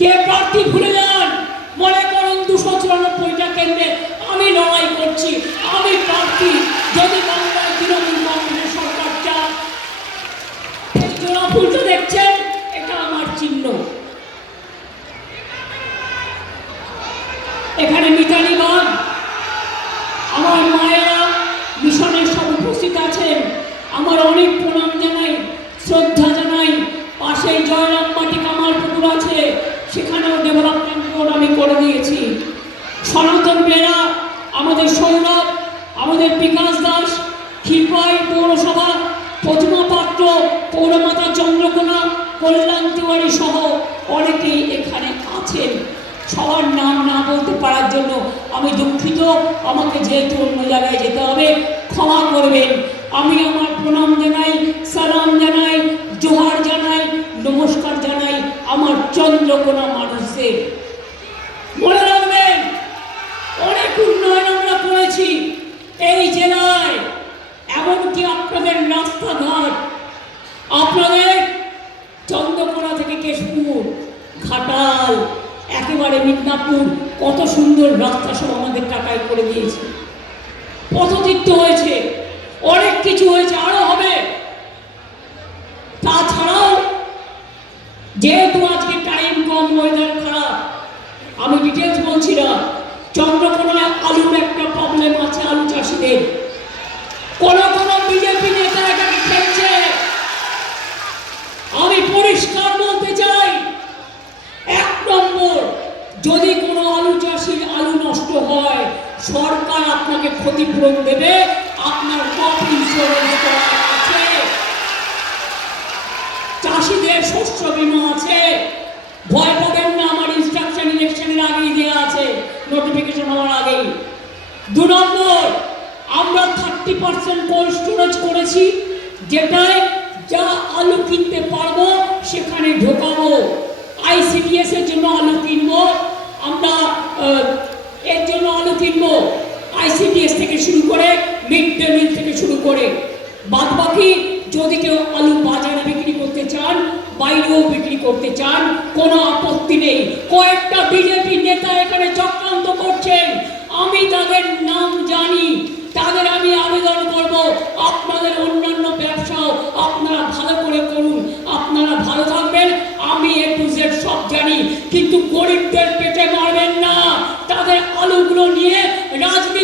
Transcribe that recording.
কে প্রার্থী ভুলে যান, মনে করুন 294টা কেন্দ্রে আমি লড়াই করছি, আমি প্রার্থী। যদি বাংলায় তৃণমূল কংগ্রেসের সরকার চান, এই জোড়া ফুলটা দেখছেন, এটা আমার চিহ্ন। এখানে মিতালি বাগ, আমার মায়েরা মিশনের সব উপস্থিত আছেন, আমার অনেক প্রণাম জানাই, শ্রদ্ধা জানাই। পাশেই জয়রাম মাটি কামার পুকুর আছে, সেখানেও ডেভেলপমেন্ট রোড আমি করে দিয়েছি। সনাতন বেরা, আমাদের সৌরভ, আমাদের বিকাশ দাস, ক্ষীরপাই পৌরসভা, প্রতিমা পাত্র, পৌরমাতা চন্দ্রকোনা, কল্যাণ তিওয়ারি সহ অনেকেই এখানে আছেন। সবার নাম না বলতে পারার জন্য আমি দুঃখিত। আমাকে যেহেতু অন্য জায়গায় যেতে হবে, ক্ষমা করবেন। আমি আমার প্রণাম জানাই, সালাম জানাই, জোহার জানাই, নমস্কার জানাই আমার চন্দ্রকোনা মানুষদের। মনে রাখবেন, অনেক উন্নয়ন আমরা করেছি এই জেলায়, এমনকি আপনাদের রাস্তাঘাট, আপনাদের চন্দ্রকোনা থেকে কেশপুর, ঘাটাল, একেবারে মিদনাপুর, কত সুন্দর রাস্তা সব আমাদের টাকায় করে দিয়েছে। পথতীর্থ হয়েছে, অনেক কিছু হয়েছে, আরো হবে। তাছাড়াও যেহেতু আজকে টাইম কম, ওয়েদার খারাপ, আমি ডিটেলস বলছি না। চন্দ্রকোনায় আলুর একটা প্রবলেম আছে, আলু চাষিদের। কোন কোন বিজেপি নেতা এটাকে খেলছে। আমি পরিষ্কার বলতে চাই, 1 নম্বর, যদি কোনো আলু চাষির আলু নষ্ট হয়, সরকার আপনাকে ক্ষতিপূরণ দেবে, আপনার ক্রপ ইন্স্যুরেন্স করা আছে, চাষিদের শস্য বীমা আছে, ভয় পাবেন না। আমার ইনস্ট্রাকশন ইলেকশনের আগেই দেওয়া আছে, নোটিফিকেশন হওয়ার আগেই। 2 নম্বর, আমরা 30% কোল্ড স্টোরেজ করেছি, যেটায় যা আলু কিনতে পারবো সেখানে ঢোকাবো। ICDS এর জন্য আলু কিনবো আমরা, এর জন্য আলু কিনবো ICDS থেকে শুরু করে, মিড ডে মিল থেকে শুরু করে। বাদ বাকি যদি কেউ আলু বাজারে বিক্রি করতে চান, বাইরেও বিক্রি করতে চান, কোনো আপত্তি নেই। কয়েকটা বিজেপি নেতা এখানে চক্রান্ত করছেন, আমি তাদের নাম জানি। তাদের আমি আবেদন করব, আপনাদের অন্যান্য ব্যবসাও আপনারা ভালো করে করুন, আপনারা ভালো থাকবেন। আমি A to Z সব জানি, কিন্তু গরিবদের পেটে মারবেন না। তাদের আলুগুলো নিয়ে রাজনীতি